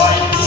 fight.